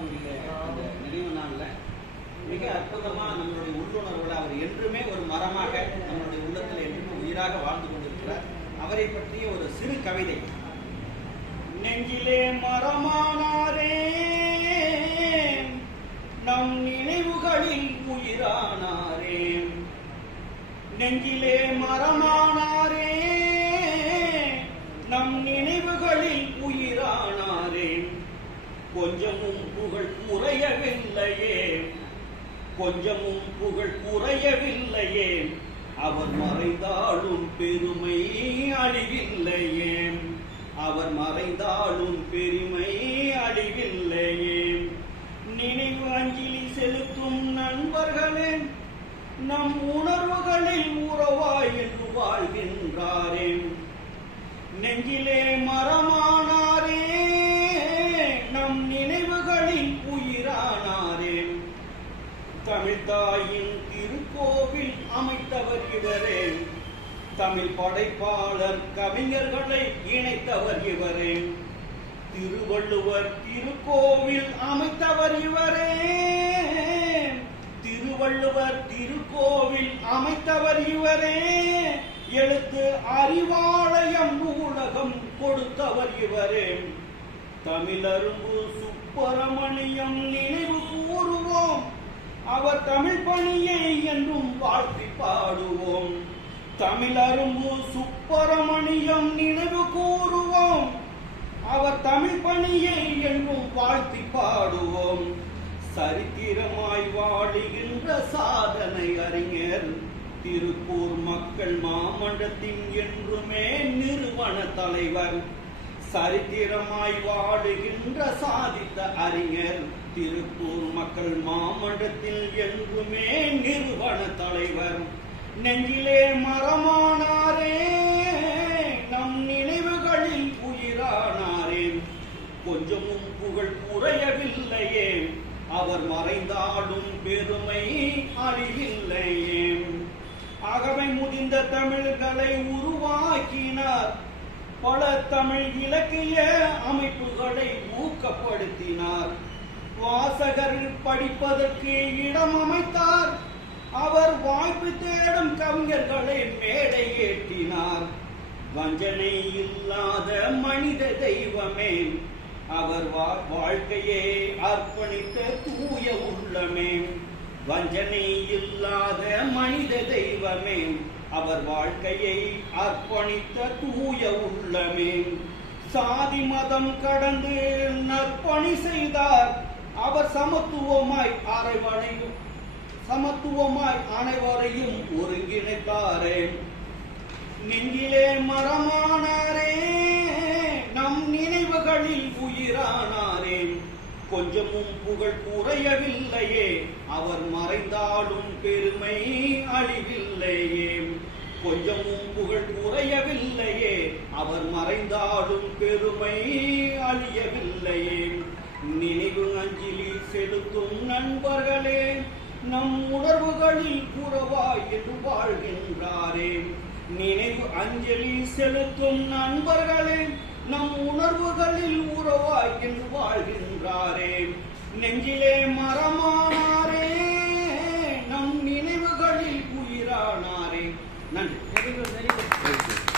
அவருடைய அந்த நினைவு நாள்ல மிக அற்புதமா நம்மளுடைய உள்ளுணர்வுல அவர் என்றுமே ஒரு மரமாக நம்மளுடைய உள்ளத்தில் என்றுமே உயிராக வாழ்ந்து கொண்டிருக்கிறார். அவரை பற்றிய ஒரு சிறு கவிதை. நெஞ்சிலே மரமானாரே, நம் நினைவுகளில் உயிரானாரே. நெஞ்சிலே மரமானாரே, நம் நினைவுகளில் உயிரானாரே. கொஞ்சமும் புகழ் குறையவில்லையே, கொஞ்சமும் புகழ் குறையவில்லையே. அவர் மறைந்தாலும் பெருமை அழிவில்லையே, அவர் மறைந்தாலும் பெருமை அழிவில்லையே. நினைவு அஞ்சலி செலுத்தும் நண்பர்களே, நம் உணர்வுகளில் உறவாய் என்று வாழ்கின்றாரே. நெஞ்சிலே மரமானாரே, நம் நினைவுகளில் உயிரானாரே. தமிழ்தாயின் திருக்கோவில் அமைத்தவர் இவரே, தமிழ் படைப்பாளர் கவிஞர்களை இணைத்தவர் இவரே. திருவள்ளுவர் திருக்கோவில் அமைத்தவர் இவரே, திருவள்ளுவர் திருக்கோவில் அமைத்தவர் இவரே. எழுத்து அறிவாலயம் நூலகம் கொடுத்தவர் இவரே. தமிழரும்பு சுப்பிரமணியம் நினைவு கூறுவோம், அவர் தமிழ் பணியை என்றும் வாழ்த்தி பாடுவோம். தமிழரும்பு சுப்பிரமணியம் நினைவு கூறுவோம், அவர் தமிழ் பணியை என்றும் வாழ்த்தி பாடுவோம். சரித்திரமாய் வாழுகின்ற சாதனை அறிஞர், திருப்பூர் மக்கள் மாமன்றத்தின் என்றுமே நிறுவன தலைவர். சரித்திரமாய் வாழுகின்ற சாதித்த அறிஞர், திருப்பூர் மக்கள் மாமன்றத்தில் என்றுமே நிறுவன தலைவர். நெஞ்சிலே மரமானாரே, நம் நினைவுகளில் உயிரானாரே. கொஞ்சமும் புகழ் குறையவில்லையே, அவர் மறைந்தாலும் பெருமை அழிவில்லையே. ஆகவே முதிர்ந்த தமிழர்களை உருவாக்கினார், பல தமிழ் இலக்கிய அமைப்புகளை ஊக்கப்படுத்தினார். வாசகர்கள் படிப்பதற்கு இடம் அமைத்தார், அவர் வாய்ப்பு தேடும் கவிஞர்களை மேடை ஏற்றினார். வஞ்சனை இல்லாத மனித தெய்வமே, அவர் வாழ்க்கையை அர்ப்பணித்த தூய உள்ளமே. வஞ்சனை இல்லாத மனித தெய்வமே, அவர் வாழ்க்கையை அர்ப்பணித்த தூய உள்ளமே. சாதி மதம் கடந்து நற்பணி செய்தார், அவர் சமத்துவமாய் அனைவரையும் ஒருங்கிணைத்தாரே. நெஞ்சிலே மரமானாரே, நம் நினைவுகளில் உயிரானாரே. கொஞ்சமும் புகழ் குறையவில்லையே, அவர் மறைந்தாலும் பெருமை அழிவில்லையே. கொஞ்சமும் புகழ் குறையவில்லையே, அவர் மறைந்தாலும் பெருமை அழியவில்லையே. நினைவு அஞ்சலி செலுத்தும் நண்பர்களே, நம் உணர்வுகளில் புறவாய் என்று வாழ்கின்றாரே. நினைவு அஞ்சலி செலுத்தும் நண்பர்களே, நம் உணர்வுகளில் உறவாய் என்று வாழ்கின்றாரே. நெஞ்சிலே மரமானாரே, நம் நினைவுகளில் உயிரானாரே. நன்றி.